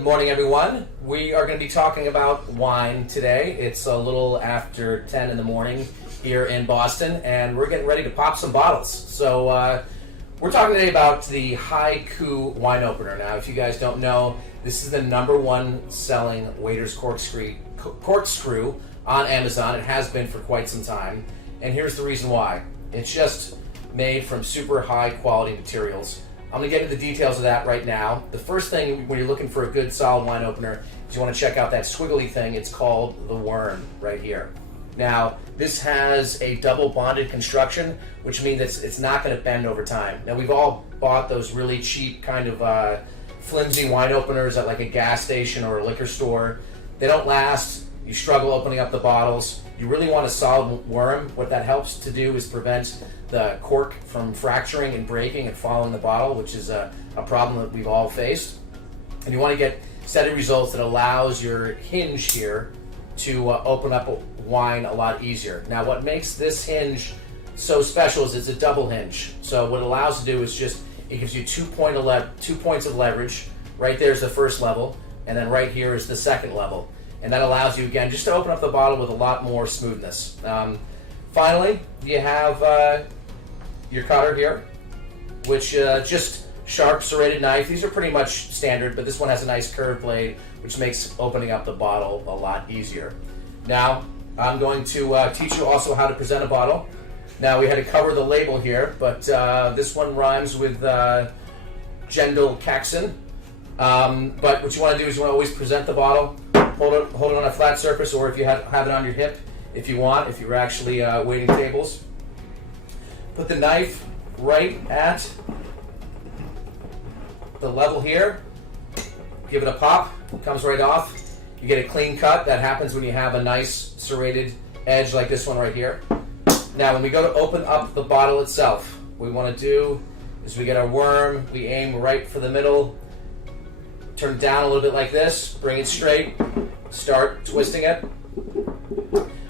Good morning, everyone. We are going to be talking about wine today. It's a little after 10 in the morning here in Boston, and we're getting ready to pop some bottles. So we're talking today about the Hicoup wine opener. Now, if you guys don't know, this is the #1 selling waiter's corkscrew on Amazon. It has been for quite some time, and here's the reason why. It's just made from super high quality materials. I'm going to get into the details of that right now. The first thing when you're looking for a good solid wine opener is you want to check out that squiggly thing. It's called the worm right here. Now, this has a double bonded construction, which means it's not going to bend over time. Now, we've all bought those really cheap kind of flimsy wine openers at like a gas station or a liquor store. They don't last. You struggle opening up the bottles. You really want a solid worm. What that helps to do is prevent the cork from fracturing and breaking and falling the bottle, which is a problem that we've all faced. And you want to get steady results that allows your hinge here to open up a wine a lot easier. Now, what makes this hinge so special is it's a double hinge. So what it allows to do is just, it gives you 2 points of leverage. Right there's the first level, and then right here is the second level. And that allows you, again, just to open up the bottle with a lot more smoothness. Finally, you have your cutter here, which just sharp serrated knife. These are pretty much standard, but this one has a nice curved blade, which makes opening up the bottle a lot easier. Now, I'm going to teach you also how to present a bottle. Now, we had to cover the label here, but this one rhymes with Gendel Caxon. But what you want to do is you want to always present the bottle, hold it on a flat surface, or if you have it on your hip, if you want, if you're actually waiting tables. Put the knife right at the level here. Give it a pop. It comes right off. You get a clean cut. That happens when you have a nice serrated edge like this one right here. Now, when we go to open up the bottle itself, what we want to do is we get our worm. We aim right for the middle. Turn it down a little bit like this. Bring it straight. Start twisting it.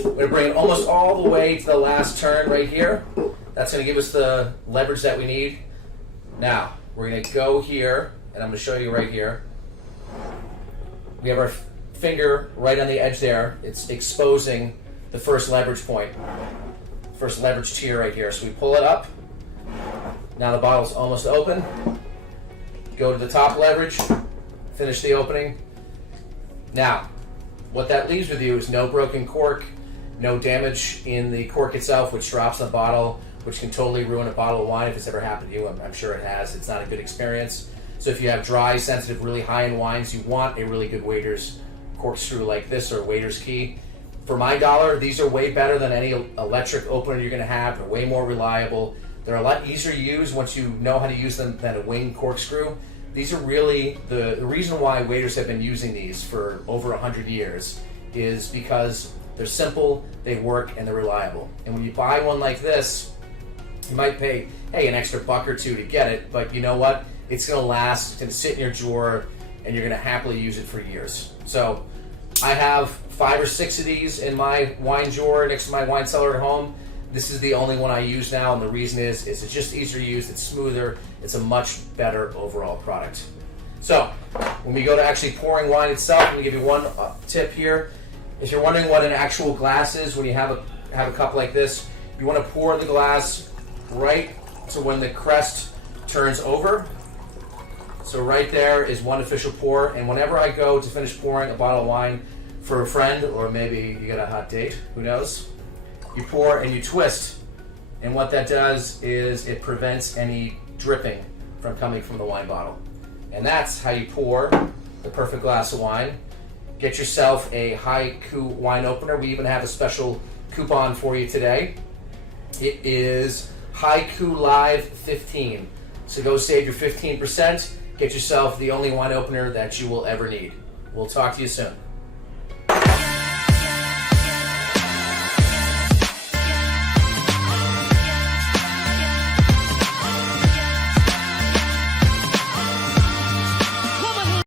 We're going to bring it almost all the way to the last turn right here. That's going to give us the leverage that we need. Now, we're going to go here, and I'm going to show you right here. We have our finger right on the edge there. It's exposing the first leverage point, first leverage tier right here. So we pull it up. Now the bottle's almost open. Go to the top leverage, finish the opening. Now, what that leaves with you is no broken cork, no damage in the cork itself, which drops the bottle, which can totally ruin a bottle of wine if it's ever happened to you. I'm sure it has. It's not a good experience. So if you have dry, sensitive, really high-end wines, you want a really good waiter's corkscrew like this or waiter's key. For my dollar, these are way better than any electric opener you're going to have. They're way more reliable. They're a lot easier to use once you know how to use them than a wing corkscrew. These are really the reason why waiters have been using these for over 100 years is because they're simple, they work, and they're reliable. And when you buy one like this, you might pay, an extra $1 or $2 to get it, but you know what? It's going to last, it's going to sit in your drawer, and you're going to happily use it for years. So I have 5 or 6 of these in my wine drawer next to my wine cellar at home. This is the only one I use now, and the reason is it's just easier to use, it's smoother, it's a much better overall product. So when we go to actually pouring wine itself, I'm going to give you one tip here. If you're wondering what an actual glass is when you have a cup like this, you want to pour the glass right to when the crest turns over. So right there is one official pour, and whenever I go to finish pouring a bottle of wine for a friend, or maybe you get a hot date, who knows, you pour and you twist, and what that does is it prevents any dripping from coming from the wine bottle. And that's how you pour the perfect glass of wine. Get yourself a Hicoup wine opener. We even have a special coupon for you today. It is Hicoup Live 15. So go save your 15%. Get yourself the only wine opener that you will ever need. We'll talk to you soon.